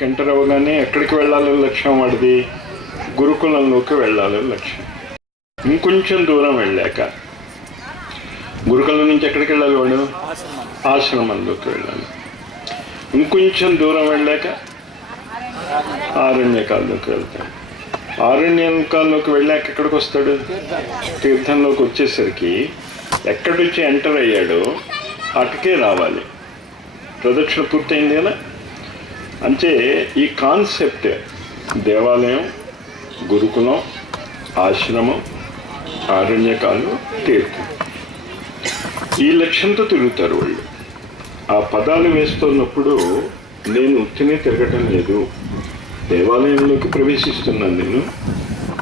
దేవాలయంలోకి ఎంటర్ అవ్వగానే ఎక్కడికి వెళ్ళాలని లక్ష్యం వాడిది? గురుకులంలోకి వెళ్ళాలని లక్ష్యం. ఇంకొంచెం దూరం వెళ్ళాక. గురుకులం నుంచి ఎక్కడికి వెళ్ళాలి వాడు? ఆశ్రమంలోకి వెళ్ళాలి. ఇంకొంచెం దూరం వెళ్ళాక ఆరణ్యకాల్లోకి వెళ్తాడు. ఆరణ్యకాల్లోకి వెళ్ళాక ఎక్కడికి వస్తాడు? తీర్థంలోకి వచ్చేసరికి ఎక్కడి నుంచి ఎంటర్ అయ్యాడో అటుకే రావాలి. ప్రదక్షిణ పూర్తయింది కదా? అంటే ఈ కాన్సెప్ట్ దేవాలయం గురుకులం ఆశ్రమం ఆరణ్యకాలు తీర్థం. ఈ లక్ష్యంతో తిరుగుతారు వాళ్ళు. ఆ పదాలు వేస్తున్నప్పుడు నేను ఉత్తినే తిరగటం లేదు. దేవాలయంలోకి ప్రవేశిస్తున్నాను నేను.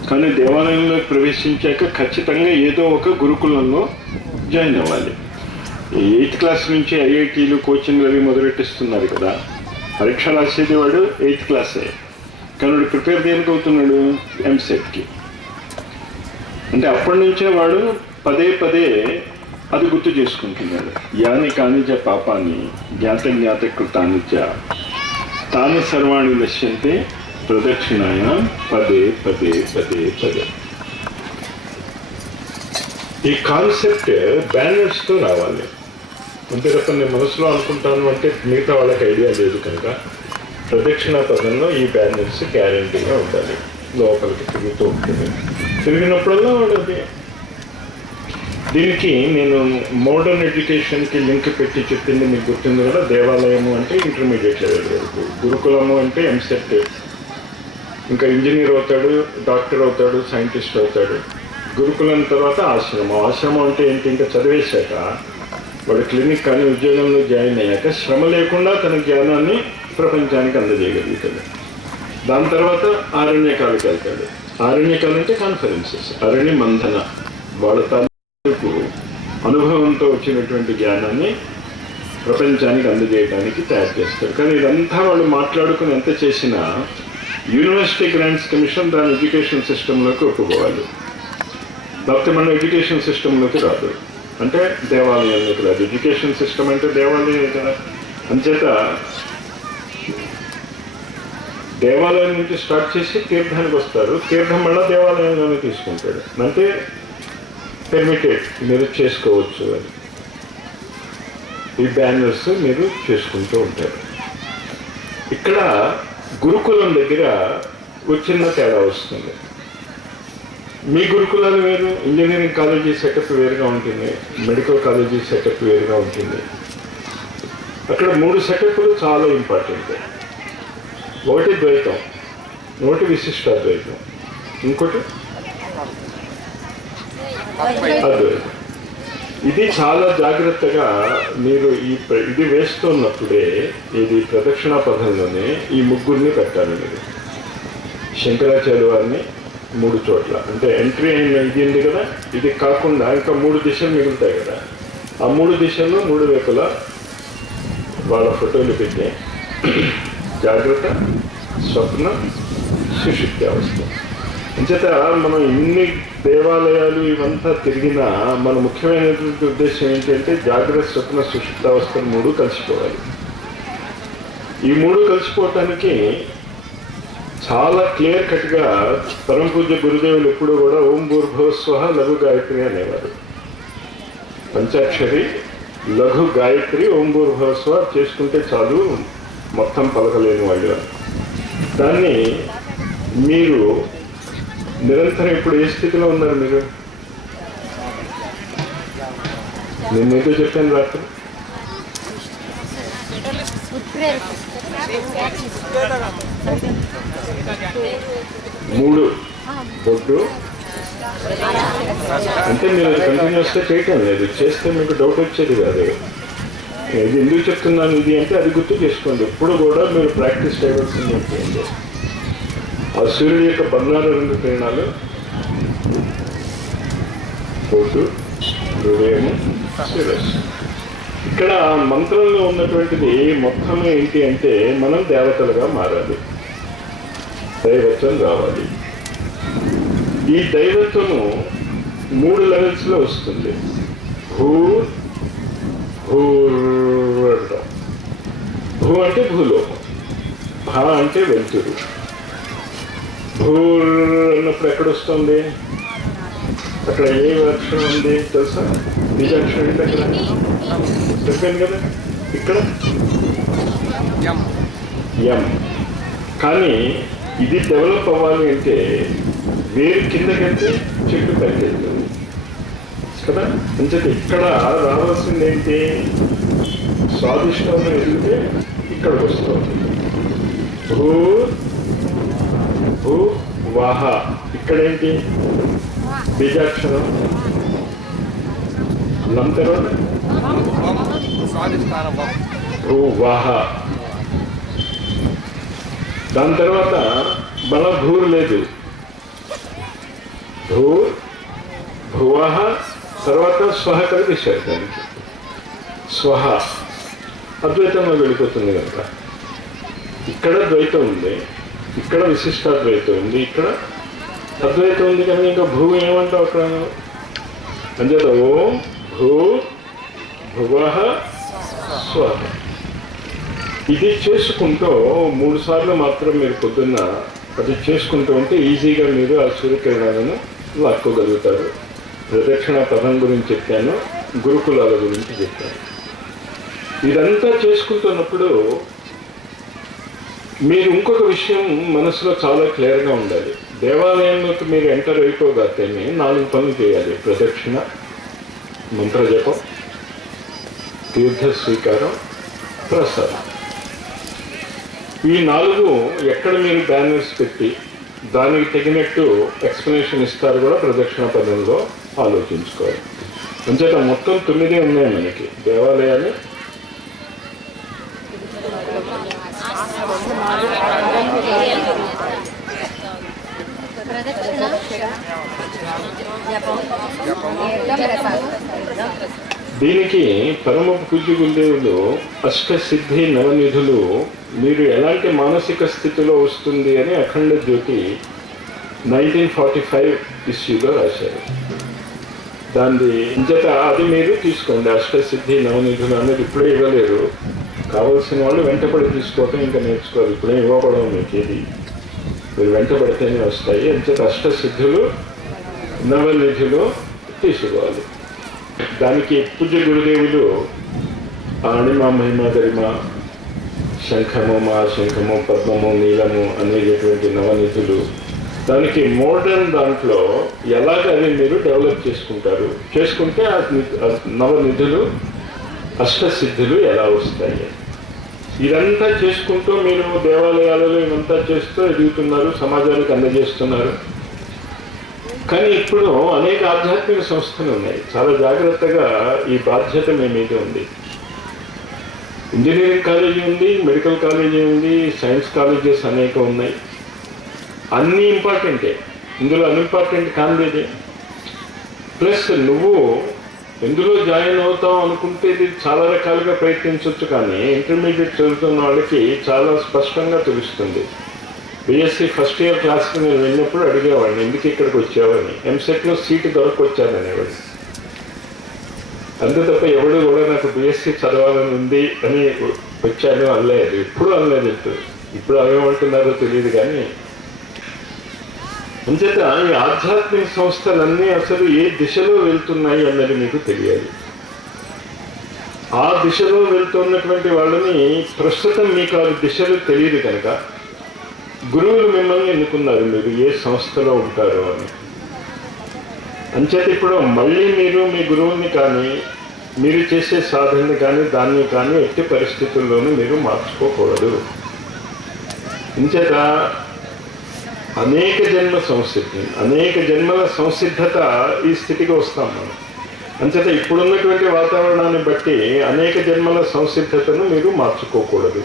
కానీ దేవాలయంలోకి ప్రవేశించాక ఖచ్చితంగా ఏదో ఒక గురుకులంలో జాయిన్ అవ్వాలి. ఎయిత్ క్లాస్ నుంచి ఐఐటీలు కోచింగ్లు అవి మొదలెట్టిస్తున్నారు కదా. పరీక్ష రాసేది వాడు ఎయిత్ క్లాసే కానీ ప్రిపేర్ దేనికి అవుతున్నాడు ఎంసెట్కి. అంటే అప్పటి నుంచే వాడు పదే పదే అది గుర్తు చేసుకుంటున్నాడు. యాని కానిచ పాపాన్ని జ్ఞాత జ్ఞాత కృతానిచ తాను సర్వాణి నశ్యంతే ప్రదక్షిణాయ పదే పదే పదే పదే. ఈ కాన్సెప్ట్ బ్యానర్స్తో రావాలి. అంతే తప్ప నేను మనసులో అనుకుంటాను అంటే మిగతా వాళ్ళకి ఐడియా లేదు కనుక ప్రదక్షిణా పదంలో ఈ బ్యాలెన్స్ గ్యారంటీగా ఉండాలి. లోపలికి తిరుగుతూ ఉంటుంది. తిరిగినప్పుడల్లా వాడది దీనికి నేను మోడర్న్ ఎడ్యుకేషన్కి లింక్ పెట్టి చెప్పింది మీకు గుర్తుంది కూడా దేవాలయము అంటే ఇంటర్మీడియట్ లెవెల్ వరకు. గురుకులము అంటే ఎంసెట్. ఇంకా ఇంజనీర్ అవుతాడు డాక్టర్ అవుతాడు సైంటిస్ట్ అవుతాడు. గురుకులం తర్వాత ఆశ్రమం. ఆశ్రమం అంటే ఏంటి? ఇంకా చదివేశాక వాడు క్లినిక్ కానీ ఉద్యోగంలో జాయిన్ అయ్యాక శ్రమ లేకుండా తన జ్ఞానాన్ని ప్రపంచానికి అందజేయగలుగుతాడు. దాని తర్వాత ఆరణ్యకాలకు వెళ్తాడు. ఆరణ్యకాలు అంటే కాన్ఫరెన్సెస్ అరణ్య మంథన. వాళ్ళ తాలూకు అనుభవంతో వచ్చినటువంటి జ్ఞానాన్ని ప్రపంచానికి అందజేయడానికి తయారు చేస్తారు. కానీ ఇదంతా వాళ్ళు మాట్లాడుకుని ఎంత చేసినా యూనివర్సిటీ గ్రాంట్స్ కమిషన్ దాని ఎడ్యుకేషన్ సిస్టంలోకి ఒప్పుకోవాలి. లేకపోతే మన ఎడ్యుకేషన్ సిస్టంలోకి రాదు. అంటే దేవాలయం రాదు ఎడ్యుకేషన్ సిస్టమ్ అంటే దేవాలయం కదా అంచేత దేవాలయం నుంచి స్టార్ట్ చేసి తీర్థానికి వస్తారు. తీర్థం మళ్ళీ దేవాలయంలోనే తీసుకుంటాడు. అంటే పెర్మిటెడ్ మీరు చేసుకోవచ్చు అని. ఈ బ్యానర్స్ మీరు చేసుకుంటూ ఉంటారు. ఇక్కడ గురుకులం దగ్గర ఒక చిన్న తేడా వస్తుంది. మీ గురుకులాలు వేరు ఇంజనీరింగ్ కాలేజీ సెటప్ వేరుగా ఉంటుంది మెడికల్ కాలేజీ సెటప్ వేరుగా ఉంటుంది. అక్కడ మూడు సెటప్లు చాలా ఇంపార్టెంట్. ఒకటి ద్వైతం ఒకటి విశిష్టాద్వైతం ఇంకోటి అద్వైతం. ఇది చాలా జాగ్రత్తగా మీరు ఈ ఇది వేస్తున్నప్పుడే ఇది ప్రదక్షిణా పదంలోనే ఈ ముగ్గురిని పెట్టాలి మీరు. శంకరాచార్య వారిని మూడు చోట్ల. అంటే ఎంట్రీ అయిన ఇది కదా ఇది కాకుండా ఇంకా మూడు దిశలు మిగులుతాయి కదా. ఆ మూడు దిశల్లో మూడు వైపుల వాళ్ళ ఫోటోలు పెట్టి జాగ్రత్త స్వప్న సుశుద్ధి అవస్థ. అంచేత మనం ఇన్ని దేవాలయాలు ఇవంతా తిరిగినా మన ముఖ్యమైనటువంటి ఉద్దేశం ఏంటంటే జాగ్రత్త స్వప్న సుషుప్త అవస్థలు మూడు కలిసిపోవాలి. ఈ మూడు కలిసిపోవటానికి చాలా క్లియర్ కట్గా పరమ పూజ్య గురుదేవులు ఎప్పుడు కూడా ఓం భూర్భవస్వ లఘు గాయత్రి అనేవారు. పంచాక్షరి లఘు గాయత్రి ఓం భూర్భవస్వ చేసుకుంటే చాలు మొత్తం పలకలేని వాళ్ళు. దాన్ని మీరు నిరంతరం ఇప్పుడు ఏ స్థితిలో ఉన్నారు మీరు? నిన్నేదో చెప్పాను రాత్రి. మూడు. బొడ్డు అంటే మీరు అది కంటిన్యూస్గా చేయటం లేదు చేస్తే మీకు డౌట్ వచ్చేది కాదు. ఇది ఎందుకు చెప్తున్నాను? ఇది అంటే అది గుర్తు చేసుకోండి. ఇప్పుడు కూడా మీరు ప్రాక్టీస్ చేయవలసింది ఉంటుంది ఆ సూర్యుడు యొక్క బంగారు రెండు కిరణాలు బొడ్డు హృదయము శిరస్సు. ఇక్కడ మంత్రంలో ఉన్నటువంటిది మొత్తం ఏంటి అంటే మనం దేవతలుగా మారాలి. దైవత్వం రావాలి. ఈ దైవత్వము మూడు లెవెల్స్లో వస్తుంది. భూ భూర్వడం. భూ అంటే భూలోకం. భా అంటే వెలుతురు. భూర్ అన్నప్పుడు ఎక్కడ వస్తుంది? అక్కడ ఏ అక్షరం ఉంది తెలుసా? బీజాక్షరం ఏంటి అక్కడ? చెప్పాను కదా. ఇక్కడ? ఎం కానీ ఇది డెవలప్ అవ్వాలి అంటే వేరు కిందకంటే చెట్టు పైకి వెళ్తుంది కదా? అంచేత ఇక్కడ రావాల్సింది ఏంటి? స్వాదిష్టం వెళ్తే ఇక్కడికి వస్తుంది భూ భూ వాహ. ఇక్కడేంటి? బీజాక్షరం. లం తర్వాత భూ వాహ. దాని తర్వాత బల భూర్ లేదు. భూర్ భువ తర్వాత స్వహ కలిపి శబ్దానికి స్వహ అద్వైతంలో వెళ్ళిపోతుంది కనుక. ఇక్కడ ద్వైతం ఉంది ఇక్కడ విశిష్టాద్వైతం ఉంది ఇక్కడ అద్వైతం ఉంది కానీ ఇంకా భూ ఏమంటావు అక్కడ? అంచేత ఓం భూ భువ స్వహ ఇది చేసుకుంటూ మూడు సార్లు మాత్రం మీరు పొద్దున్న అది చేసుకుంటూ ఉంటే ఈజీగా మీరు ఆ సూర్యకిరణాలను లాక్కోగలుగుతారు. ప్రదక్షిణ పదం గురించి చెప్పాను గురుకులాల గురించి చెప్పాను. ఇదంతా చేసుకుంటున్నప్పుడు మీరు ఇంకొక విషయం మనసులో చాలా క్లియర్గా ఉండాలి. దేవాలయంలోకి మీరు ఎంటర్ అయిపోగానే నాలుగు పనులు చేయాలి. ప్రదక్షిణ మంత్రజపం తీర్థ స్వీకారం ప్రసాదం. ఈ నాలుగు ఎక్కడ మీరు బ్యానర్స్ పెట్టి దానికి తగినట్టు ఎక్స్ప్లెనేషన్ ఇస్తారు కూడా ప్రదక్షిణ పదంలో ఆలోచించుకోవాలి. అంచేత మొత్తం తొమ్మిది ఉన్నాయి మనకి. దేవాలయాలు ప్రదక్షిణ దీనికి పరమ పూజ్య గురుదేవులు అష్టసిద్ధి నవనిధులు మీరు ఎలాంటి మానసిక స్థితిలో వస్తుంది అని Akhand Jyoti nineteen forty five ఇష్యూలో రాశారు. దాన్ని ఇంచేత అది మీరు తీసుకోండి అష్టసిద్ధి నవనిధులు అనేది ఇప్పుడే ఇవ్వలేరు. కావలసిన వాళ్ళు వెంటబడి తీసుకోవటం ఇంకా నేర్చుకోవాలి ఇప్పుడే ఇవ్వకూడదు మీకు ఏది. మీరు వెంటబడితేనే వస్తాయి అంచేత అష్టసిద్ధులు నవనిధులు తీసుకోవాలి. దానికి పూజ్య గురుదేవులు ఆణిమ మహిమ గరిమ శంఖము మహాశంఖము పద్మము నీలము అనేటటువంటి నవనిధులు దానికి మోడర్న్ దాంట్లో ఎలాగ అవి మీరు డెవలప్ చేసుకుంటారు. చేసుకుంటే ఆ నవనిధులు అష్టసిద్ధులు ఎలా వస్తాయి? ఇదంతా చేసుకుంటూ మీరు దేవాలయాలలో ఇవంతా చేస్తూ ఎదుగుతున్నారు సమాజానికి అందజేస్తున్నారు. కానీ ఇప్పుడు అనేక ఆధ్యాత్మిక సంస్థలు ఉన్నాయి. చాలా జాగ్రత్తగా ఈ బాధ్యత మీ మీద ఉంది. ఇంజనీరింగ్ కాలేజీ ఉంది మెడికల్ కాలేజీ ఉంది సైన్స్ కాలేజెస్ అనేక ఉన్నాయి. అన్నీ ఇంపార్టెంటే. ఇందులో అన్ఇంపార్టెంట్ కానిది ప్లస్ నువ్వు ఎందులో జాయిన్ అవుతావు అనుకుంటే ఇది చాలా రకాలుగా ప్రయత్నించవచ్చు కానీ ఇంటర్మీడియట్ చదువుతున్న వాళ్ళకి చాలా స్పష్టంగా తెలుస్తుంది. బీఎస్సీ ఫస్ట్ ఇయర్ క్లాస్కి నేను వెళ్ళినప్పుడు అడిగేవాడిని ఎందుకు ఇక్కడికి వచ్చావని ఎంసెట్లో సీటు దొరకొచ్చాననేవాడు అంతే తప్ప ఎవడు కూడా నాకు బీఎస్సీ చదవాలని ఉంది అని వచ్చాను అనలేదు. ఎప్పుడు అనలేదు ఇప్పుడు ఇప్పుడు అవేమంటున్నారో తెలియదు కానీ. అంచేత ఈ ఆధ్యాత్మిక సంస్థలన్నీ అసలు ఏ దిశలో వెళ్తున్నాయి అన్నది మీకు తెలియాలి. ఆ దిశలో వెళ్తున్నటువంటి వాళ్ళని ప్రస్తుతం మీకు ఆ దిశలు తెలియదు కనుక గురువులు మిమ్మల్ని ఎన్నుకున్నారు? మీరు ఏ సంస్థలో ఉంటారో అని. అంచేత ఇప్పుడు మళ్ళీ మీరు మీ గురువుని కానీ మీరు చేసే సాధనని కానీ దాన్ని కానీ ఎట్టి పరిస్థితుల్లోనూ మీరు మార్చుకోకూడదు. ఇంచేత అనేక జన్మ సంసిద్ధి అనేక జన్మల సంసిద్ధత ఈ స్థితికి వస్తాం మనం. అంచేత ఇప్పుడున్నటువంటి వాతావరణాన్ని బట్టి అనేక జన్మల సంసిద్ధతను మీరు మార్చుకోకూడదు.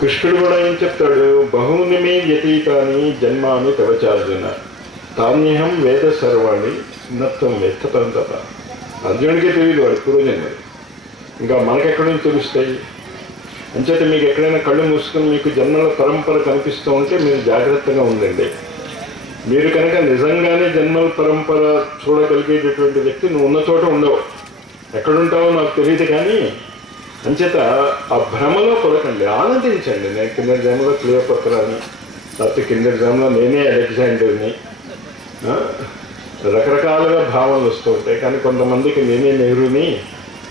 కృష్ణుడు కూడా ఏం చెప్తాడు? బహుని మే వ్యతీతాని జన్మాని తవచార్జున తాన్యహం వేద సర్వాణి నత్వం వెత్తతం తప అర్జునుడికే తెలియదు వాడు పూర్వజన్మలు ఇంకా మనకెక్కడ నుంచి తెలుస్తాయి? అంచేత మీకు ఎక్కడైనా కళ్ళు మూసుకొని మీకు జన్మల పరంపర కనిపిస్తూ ఉంటే మీరు జాగ్రత్తగా ఉండండి. మీరు కనుక నిజంగానే జన్మల పరంపర చూడగలిగేటటువంటి వ్యక్తి నువ్వు ఉన్న చోట ఉండవు. ఎక్కడుంటావో నాకు తెలియదు కానీ అంచేత ఆ భ్రమలో పడకండి ఆనందించండి. నేను కింద జన్మలో క్లియోపత్రాన్ని లేకపోతే కింద జన్మలో నేనే అలెగ్జాండర్ని. రకరకాలుగా భావనలు వస్తూ ఉంటాయి. కానీ కొంతమందికి నేనే నెహ్రూని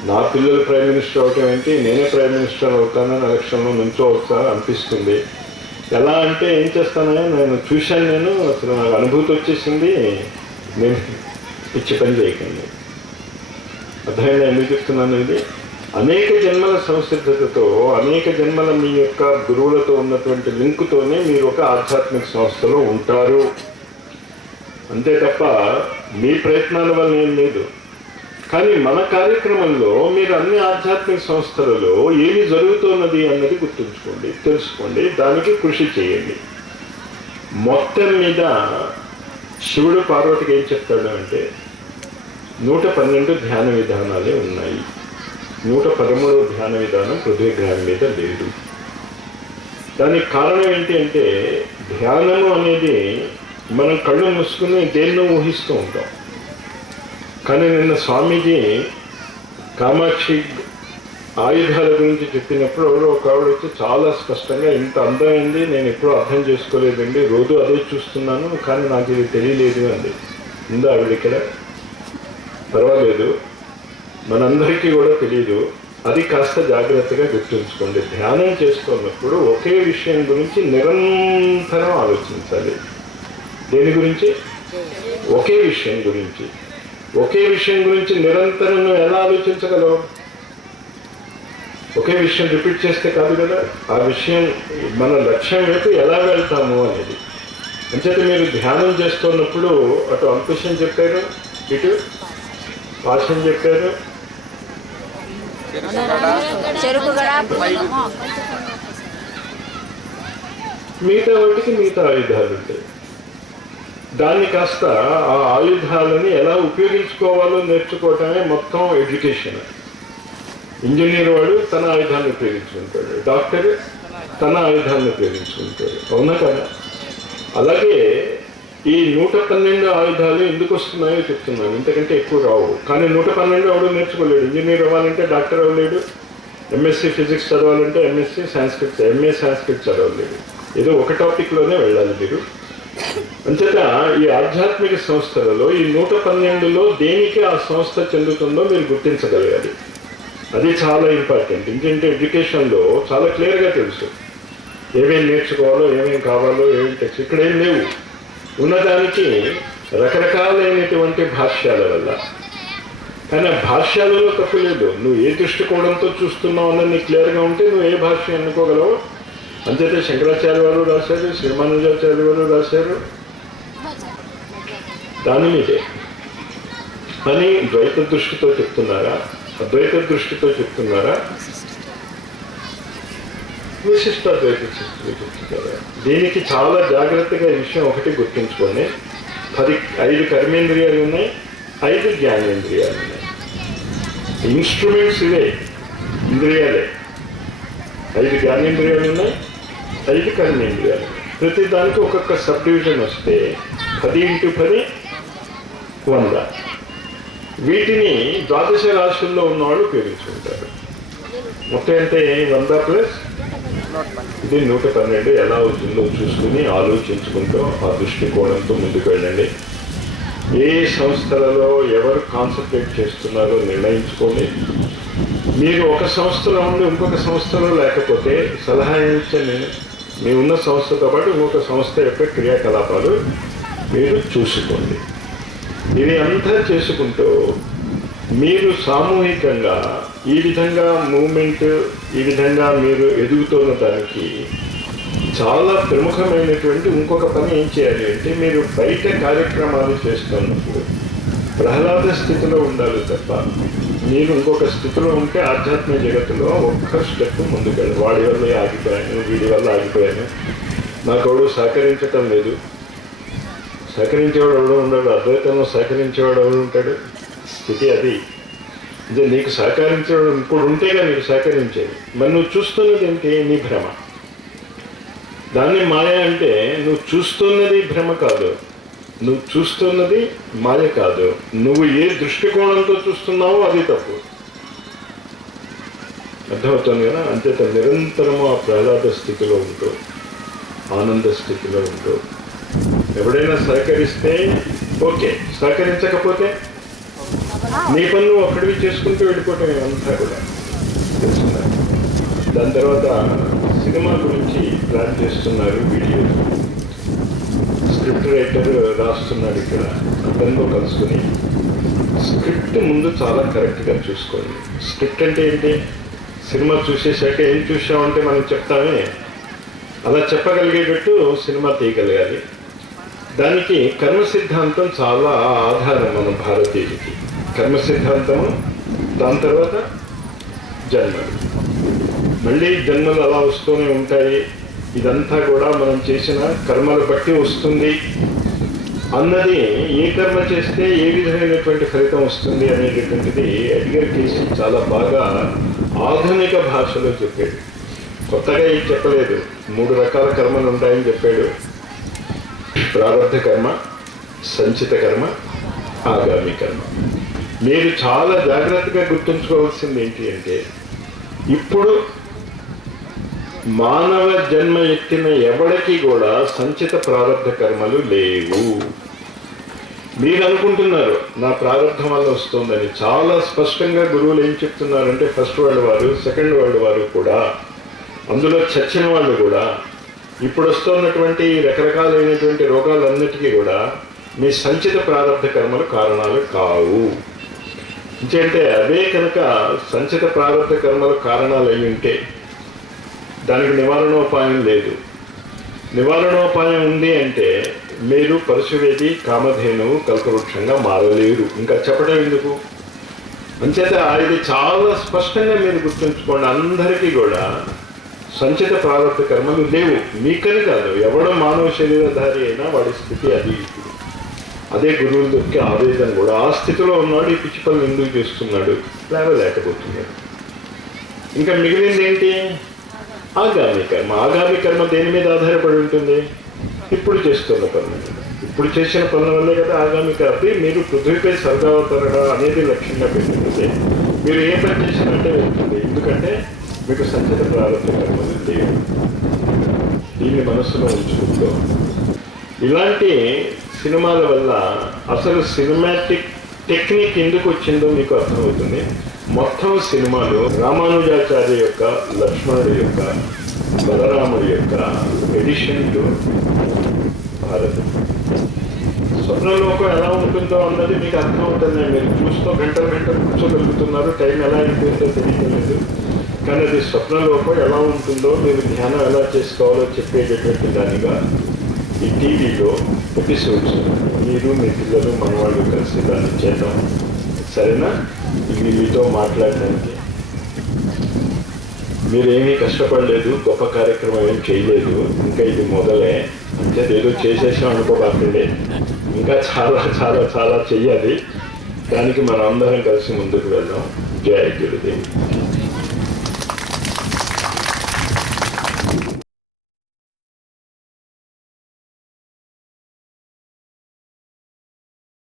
నా పిల్లలు ప్రైమ్ మినిస్టర్ అవటం ఏంటి? నేనే ప్రైమ్ మినిస్టర్ అవుతానని ఎలక్షన్లో నుంచోవచ్చా అనిపిస్తుంది. ఎలా అంటే ఏం చేస్తానో నేను చూశాను నేను అసలు నాకు అనుభూతి వచ్చేసింది. నేను పిచ్చి పని చేయకండి. అర్థమైందా? ఎందుకు చెప్తున్నాను ఇది? అనేక జన్మల సంసిద్ధతతో అనేక జన్మల మీ యొక్క గురువులతో ఉన్నటువంటి లింకుతోనే మీరు ఒక ఆధ్యాత్మిక సంస్థలో ఉంటారు. అంతే తప్ప మీ ప్రయత్నాల వల్ల ఏం లేదు. కానీ మన కార్యక్రమంలో మీరు అన్ని ఆధ్యాత్మిక సంస్థలలో ఏమి జరుగుతున్నది అన్నది గుర్తుంచుకోండి తెలుసుకోండి దానికి కృషి చేయండి. మొత్తం మీద శివుడు పార్వతికి ఏం చెప్తాడు అంటే నూట పన్నెండు ధ్యాన విధానాలే ఉన్నాయి. నూట పదమూడవ ధ్యాన విధానం పృథ్వీ ధ్యానం మీద లేదు. దానికి కారణం ఏంటి అంటే ధ్యానము అనేది మనం కళ్ళు మూసుకుని దేన్నో ఊహిస్తూ ఉంటాం. కానీ నిన్న స్వామీజీ కామాక్షి ఆయుధాల గురించి చెప్పినప్పుడు ఎవరో ఒక ఆవిడ వచ్చి చాలా స్పష్టంగా ఇంత అందమైంది నేను ఎప్పుడూ అర్థం చేసుకోలేదండి రోజు అదే చూస్తున్నాను కానీ నాకు ఇది తెలియలేదు అండి ఉందా ఆవిడ ఇక్కడ? పర్వాలేదు. మనందరికీ కూడా తెలియదు అది కాస్త జాగ్రత్తగా గుర్తుంచుకోండి. ధ్యానం చేస్తున్నప్పుడు ఒకే విషయం గురించి నిరంతరం ఆలోచించాలి. దేని గురించి? ఒకే విషయం గురించి. ఒకే విషయం గురించి నిరంతరం నువ్వు ఎలా ఆలోచించగలవు? ఒకే విషయం రిపీట్ చేస్తే కాదు కదా? ఆ విషయం మన లక్ష్యం వైపు ఎలా వెళ్తాము అనేది. అంచేత మీరు ధ్యానం చేస్తున్నప్పుడు అటు అంకుశం చెప్పారు ఇటు పాశం చెప్పారు చెరుకు మిగతా వాటికి మిగతా ఆయుధాలు ఉంటాయి. దాన్ని కాస్త ఆ ఆయుధాలని ఎలా ఉపయోగించుకోవాలో నేర్చుకోవటమే మొత్తం ఎడ్యుకేషన్ ఇంజనీర్ వాడు తన ఆయుధాన్ని ఉపయోగించుకుంటాడు. డాక్టర్ తన ఆయుధాన్ని ఉపయోగించుకుంటాడు. అవునా కదా? అలాగే ఈ నూట పన్నెండు ఆయుధాలు ఎందుకు వస్తున్నాయో చెప్తున్నాను. ఇంతకంటే ఎక్కువ రావు. కానీ నూట పన్నెండు ఎవడు నేర్చుకోలేడు. ఇంజనీర్ అవ్వాలంటే డాక్టర్ అవ్వలేడు. ఎంఎస్సీ ఫిజిక్స్ చదవాలంటే ఎంఎస్సీ సాంస్క్రిట్ ఎంఏ సాంస్క్రిట్ చదవలేడు ఏదో ఒక టాపిక్లోనే వెళ్ళాలి మీరు. అంచేత ఈ ఆధ్యాత్మిక సంస్థలలో ఈ నూట పన్నెండులో దేనికి ఆ సంస్థ చెందుతుందో మీరు గుర్తించగలగాలి. అది చాలా ఇంపార్టెంట్ ఇంకేంటి? ఎడ్యుకేషన్లో చాలా క్లియర్గా తెలుసు. ఏమేమి నేర్చుకోవాలో ఏమేమి కావాలో ఏమేమి తెచ్చు ఇక్కడ ఏం లేవు. ఉన్నదానికి రకరకాలైనటువంటి భాష్యాల వల్ల. కానీ ఆ భాష్యాలలో తప్పు లేదు. నువ్వు ఏ దృష్టికోణంతో చూస్తున్నావు అన్నది నీకు క్లియర్గా ఉంటే నువ్వు ఏ భాష్యం ఎన్నుకోగలవు? అంతేతే శంకరాచార్య వారు రాశారు శ్రీమానుజాచార్య వారు రాశారు. దాని మీదే. అని ద్వైత దృష్టితో చెప్తున్నారా? అద్వైత దృష్టితో చెప్తున్నారా? విశిష్ట ద్వైత దీనికి చాలా జాగ్రత్తగా ఈ విషయం ఒకటి గుర్తుంచుకొని పది ఐదు కర్మేంద్రియాలు ఉన్నాయి ఐదు జ్ఞానేంద్రియాలు ఉన్నాయి. ఇన్స్ట్రుమెంట్స్ ఇవే ఇంద్రియాలే. ఐదు జ్ఞానేంద్రియాలు ఉన్నాయి ఐదు కర్మేంద్రియాలు ప్రతి దానికి ఒక్కొక్క సబ్ డివిజన్ వస్తే పది ఇంటూ పది వంద. వీటిని ద్వాదశ రాశుల్లో ఉన్నవాళ్ళు ఉపయోగించుకుంటారు. మొత్తం అంటే వంద ప్లస్ ఇది నూట పన్నెండు ఎలా అవుతుందో చూసుకుని ఆలోచించుకుంటూ ఆ దృష్టికోణంతో ముందుకు వెళ్ళండి. ఏ సంస్థలలో ఎవరు కాన్సన్ట్రేట్ చేస్తున్నారో నిర్ణయించుకోండి మీరు ఒక సంస్థలో ఉండి ఇంకొక సంస్థలో లేకపోతే సలహా ఇచ్చే నేను మీ ఉన్న సంస్థతో పాటు ఇంకొక సంస్థ యొక్క క్రియాకలాపాలు మీరు చూసుకోండి. ఇది అంతా చేసుకుంటూ మీరు సామూహికంగా ఈ విధంగా మూమెంట్ ఈ విధంగా మీరు ఎదుగుతున్న దానికి చాలా ప్రముఖమైనటువంటి ఇంకొక పని ఏం చేయాలి అంటే మీరు బయట కార్యక్రమాలు చేస్తున్నప్పుడు ప్రహ్లాద స్థితిలో ఉండాలి తప్ప మీరు ఇంకొక స్థితిలో ఉంటే ఆధ్యాత్మ జగత్తులో ఒక్క స్టెప్ ముందుకెళ్ళి వాడి వల్ల ఆగిపోయాను వీడి వల్ల ఆగిపోయాను. నాకు ఎవడు సహకరించటం లేదు. సహకరించేవాడు ఎవడో ఉన్నాడు అద్వైతంలో సహకరించేవాడు ఎవడు ఉంటాడు? స్థితి అది ఇదే నీకు సహకరించడం ఇంకోటి ఉంటేగా నీకు సహకరించేది. మరి నువ్వు చూస్తున్నది ఏంటి? నీ భ్రమ. దాన్ని మాయ అంటే నువ్వు చూస్తున్నది భ్రమ కాదు. నువ్వు చూస్తున్నది మాయ కాదు. నువ్వు ఏ దృష్టికోణంతో చూస్తున్నావో అది తప్పు. అర్థమవుతుంది కదా? అంతేత నిరంతరము ఆ ప్రహ్లాద స్థితిలో ఉంటూ ఆనంద స్థితిలో ఉంటూ ఎవడైనా సహకరిస్తే ఓకే. సహకరించకపోతే నీ పనులు ఒక్కడివి చేసుకుంటూ వెళ్ళిపోవటం అంతా కూడా. తెలుసుకున్నా దాని తర్వాత సినిమా గురించి ప్లాన్ చేస్తున్నారు వీడియో. స్క్రిప్ట్ రైటర్ రాస్తున్నాడు ఇక్కడ. అతనితో కలుసుకొని. స్క్రిప్ట్ ముందు చాలా కరెక్ట్గా చూసుకోండి. స్క్రిప్ట్ అంటే ఏంటి? సినిమా చూసేసాక ఏం చూసామంటే మనం చెప్తామే. అలా చెప్పగలిగేటట్టు సినిమా తీయగలగాలి. దానికి కర్మ సిద్ధాంతం చాలా ఆధారం మన భారతీయులకి కర్మ సిద్ధాంతము దాని తర్వాత జన్మలు మళ్ళీ జన్మలు అలా వస్తూనే ఉంటాయి. ఇదంతా కూడా మనం చేసిన కర్మలు బట్టి వస్తుంది. అన్నది ఏ కర్మ చేస్తే ఏ విధమైనటువంటి ఫలితం వస్తుంది అనేటటువంటిది అడిగర్ కేసి చాలా బాగా ఆధునిక భాషలో చెప్పాడు. కొత్తగా ఏం చెప్పలేదు. మూడు రకాల కర్మలు ఉంటాయని చెప్పాడు. ప్రారంభ కర్మ సంచిత కర్మ ఆగామి కర్మ. మీరు చాలా జాగ్రత్తగా గుర్తుంచుకోవాల్సింది ఏంటి అంటే ఇప్పుడు మానవ జన్మ ఎత్తిన ఎవడికి కూడా సంచిత ప్రారంభ కర్మలు లేవు. మీరు అనుకుంటున్నారు నా ప్రారంభం వల్ల వస్తుందని. చాలా స్పష్టంగా గురువులు ఏం చెప్తున్నారంటే ఫస్ట్ వరల్డ్ వారు సెకండ్ వరల్డ్ వారు కూడా అందులో చచ్చిన వాళ్ళు కూడా ఇప్పుడు వస్తున్నటువంటి రకరకాలైనటువంటి రోగాలన్నిటికీ కూడా మీ సంచిత ప్రారంభ కర్మలు కారణాలు కావు. అంటే అవే కనుక సంచిత ప్రారంభ కర్మల కారణాలు అయి ఉంటే దానికి నివారణోపాయం లేదు. నివారణోపాయం ఉంది అంటే మీరు పరశువేది కామధేనువు కల్పవృక్షంగా మారలేరు. ఇంకా చెప్పడం ఎందుకు? అంచేత ఇది చాలా స్పష్టంగా మీరు గుర్తుంచుకోండి. అందరికీ కూడా సంచిత ప్రారంభ కర్మలు లేవు. మీకని కాదు. ఎవడో మానవ శరీరధారి అయినా వాడి స్థితి అది. అదే గురువులు దొరికి ఆవేదన కూడా. ఆ స్థితిలో ఉన్నాడు ఈ పిచ్చి పనులు ఎందుకు చేస్తున్నాడు? లేవలేకపోతున్నాడు ఇంకా మిగిలింది ఏంటి? ఆగామి కర్మ. ఆగామి కర్మ దేని మీద ఆధారపడి ఉంటుంది? ఇప్పుడు చేస్తున్న పనుల మీద. ఇప్పుడు చేసిన పనుల వల్లే కదా ఆగామి కాబట్టి మీరు పృథ్వీపై సరదావతరడా అనేది లక్ష్యంగా పెట్టుకుంటే మీరు ఏ పని చేసినట్టే వెళ్తుంది. ఎందుకంటే మీకు సంచిత ప్రారంభ కర్మ దీన్ని మనస్సులో ఉంచుకుంటూ. ఇలాంటి సినిమాల వల్ల అసలు సినిమాటిక్ టెక్నిక్ ఎందుకు వచ్చిందో మీకు అర్థమవుతుంది. మొత్తం సినిమాలు రామానుజాచార్య యొక్క లక్ష్మణుడి యొక్క బలరాముడి యొక్క ఎడిషన్ టు భారత్. స్వప్నలోకం ఎలా ఉంటుందో అన్నది మీకు అర్థమవుతుంది మీరు చూస్తూ గంటలు గంటలు కూర్చోగలుగుతున్నారు. టైం ఎలా అయిపోయిందో తెలియలేదు కానీ అది స్వప్నలోకం ఎలా ఉంటుందో మీరు ధ్యానం ఎలా చేసుకోవాలో చెప్పేటటువంటి దానిగా ఈ టీవీలో ఎపిసోడ్స్ మీరు మీ పిల్లలు మనవాళ్ళు కలిసి దాన్ని చేద్దాం. సరేనా? ఇది మీతో మాట్లాడడానికి. మీరేమీ కష్టపడలేదు గొప్ప కార్యక్రమం ఏం చేయలేదు. ఇంకా ఇది మొదలే. అంటే ఏదో చేసేసాం అనుకోబాకండి. ఇంకా చాలా చాలా చాలా చెయ్యాలి. దానికి మనం అందరం కలిసి ముందుకు వెళ్దాం. జయ గురుదేవి.